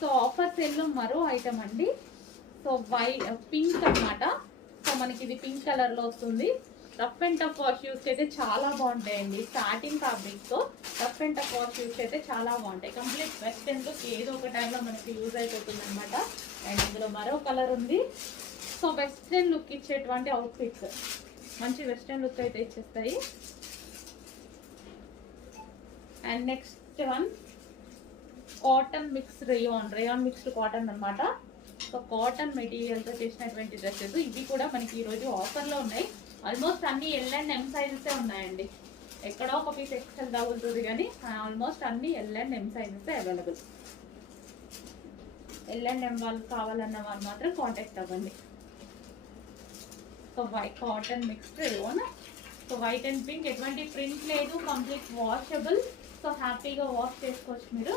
So offer సేల్లో మరో item అండి. సో పింక్ అన్నమాట. సో మనకి ఇది పింక్ కలర్ లో వస్తుంది. Rough and tough wash use అయితే చాలా బాగుంటాయండి. స్టార్టింగ్ ఫ్యాబ్రిక్ తో rough and tough wash use అయితే చాలా బాగుంటాయి. కంప్లీట్ వెస్టర్న్ లుక్ ఏదో ఒక టైంలో మనకి యూజ్ అయిపోతుంది అనమాట. అండ్ ఇందులో మరో కలర్ ఉంది. సో వెస్టర్న్ లుక్ ఇచ్చేటువంటి అవుట్ఫిట్స్ మంచి వెస్టర్న్ లుక్ అయితే ఇచ్చేస్తాయి. And next one cotton mix rayon mixed cotton అనమాట. సో కాటన్ మెటీరియల్తో చేసినటువంటి డ్రెస్సెస్ ఇవి కూడా మనకి ఈరోజు ఆఫర్లో ఉన్నాయి. ఆల్మోస్ట్ అన్ని ఎల్ అండ్ ఎం సైజెసే ఉన్నాయండి. ఎక్కడో ఒక పీస్ ఎక్సెల్ తగులుతుంది కానీ ఆల్మోస్ట్ అన్ని ఎల్ అండ్ ఎం సైజెసే అవైలబుల్. ఎల్ అండ్ ఎం వాళ్ళు కావాలన్న వాళ్ళు మాత్రం కాంటాక్ట్ అవ్వండి. So cotton mixed rayon. So white and pink ఎటువంటి ప్రింట్ లేదు, కంప్లీట్ వాషబుల్. సో హ్యాపీగా వాష్ చేసుకోవచ్చు మీరు.